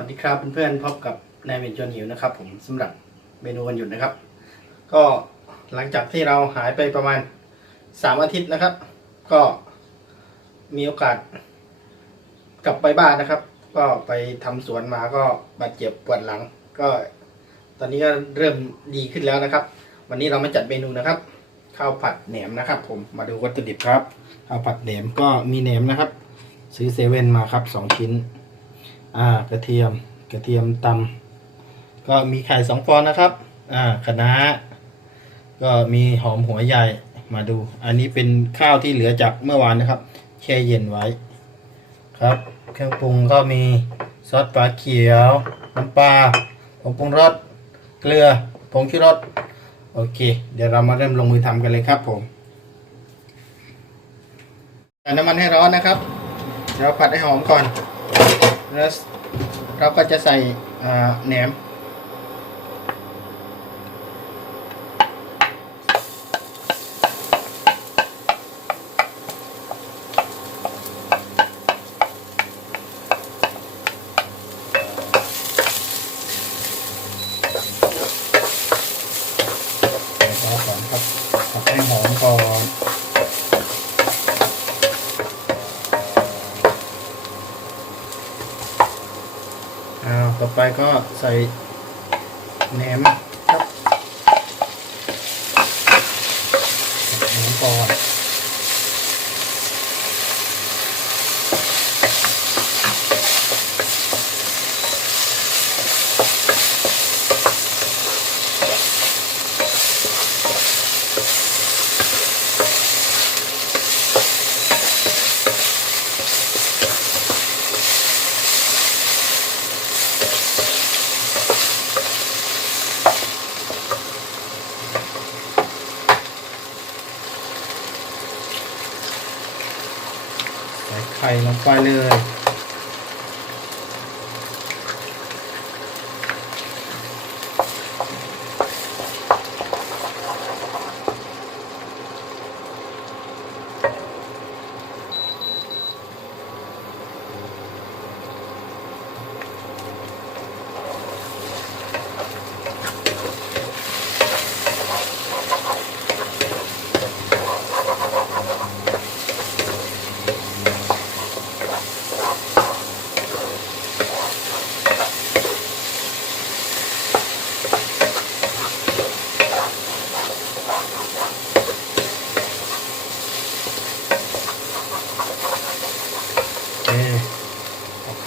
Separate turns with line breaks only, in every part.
วัสดีครับเพื่อนๆพบกับนายเวนจวนหิวนะครับ ผมสำหรับเมนูวันหยุดนะครับ ก็หลังจากที่เราหายไปประมาณสามอาทิตย์นะครับ ก็มีโอกาสกลับไปบ้านนะครับ ก็ไปทำสวนมาก็บาดเจ็บปวดหลัง ก็ ตอนนี้ก็เริ่มดีขึ้นแล้วนะครับ วันนี้เรามาจัดเมนูนะครับข้าวผัดแหนมนะครับ ผมมาดูวัตถุดิบครับข้าวผัดแหนมก็มีแหนมนะครับ ซื้อเซเว่นมาครับสองชิ้น อ่ากระเทียมกระเทียมตำก็มีไข่สองฟองนะครับอ่าคะน้าก็มีหอมหัวใหญ่มาดู อันนี้เป็นข้าวที่เหลือจากเมื่อวานนะครับ แช่เย็นไว้ ครับ เครื่องปรุงก็มีซอสปลาเขียว น้ำปลาผงปรุงรสเกลือผงชูรสโอเค เดี๋ยวเรามาเริ่มลงมือทำกันเลยครับผมใส่น้ำมันให้ร้อนนะครับเดี๋ยวผัดให้หอมก่อน แล้วเราก็จะใส่แหนม ใส่ซอสก่อนครับผัดให้หอมก่อนอ้าว ต่อไปก็ใส่แหนมครับใส่แหนมก่อนใส่ ไข่ลงไปเลย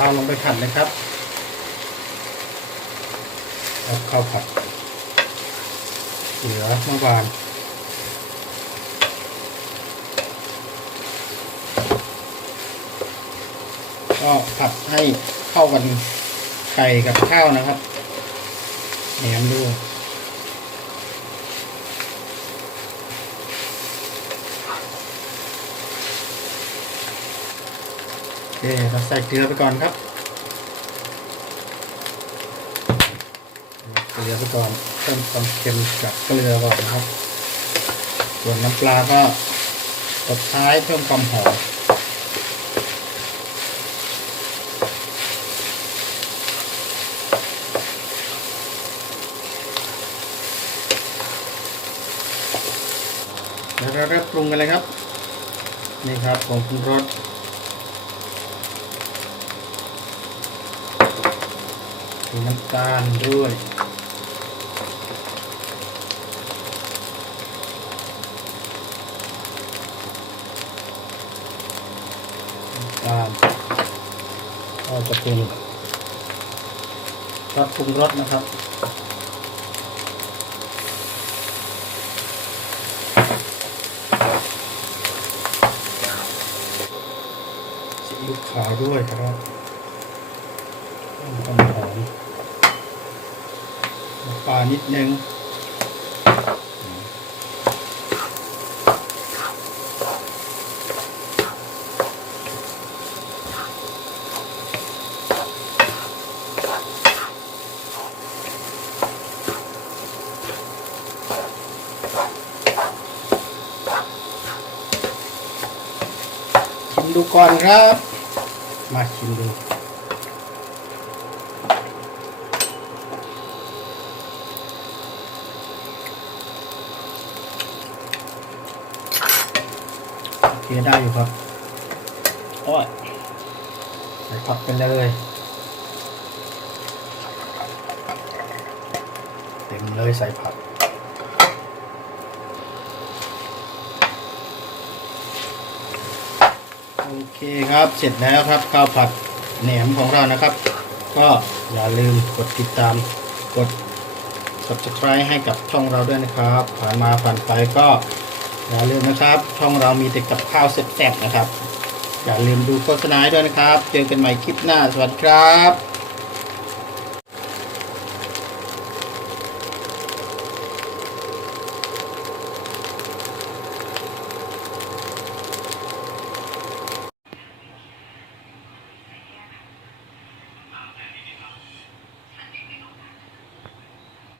ข้าวลงไปผัดเลยครับเอาข้าวผัดเหลือเมื่อวานก็ผัดให้เข้ากันไก่กับข้าวนะครับแหนมด้วยโอเคเราใส่เกลือไปก่อนครับเกลือไปก่อนเพิ่มความเค็มจากเกลือก่อนนะครับ ส่วนน้ำปลาก็ตดท้ายเพิ่มความหอมเดี๋ยวเราเริ่มปรุงกันเลยครับ นี่ครับผงปรุงรส มีน้ำตาลด้วยน้ำตาลก็จะเป็นรสปรุงรสนะครับซีอิ๊วขาวด้วยครับเพิ่มความหอมน้ำ ปลานิดนึงชิมดูก่อนครับ มาชิมดู ได้อยู่ครับโอ้ยใส่ผักไปเลยเต็มเลยใส่ผักโอเคครับเสร็จแล้วครับข้าวผัดแหนมของเรานะครับ ก็อย่าลืมกดติดตามกด subscribe ให้กับช่องเราด้วยนะครับผ่านมาผ่านไปก็ อย่าลืมนะครับ ช่องเรามีแต่กับข้าวแซ่บๆนะครับ อย่าลืมดูโฆษณาด้วยนะครับ เจอกันใหม่คลิปหน้า สวัสดีครับ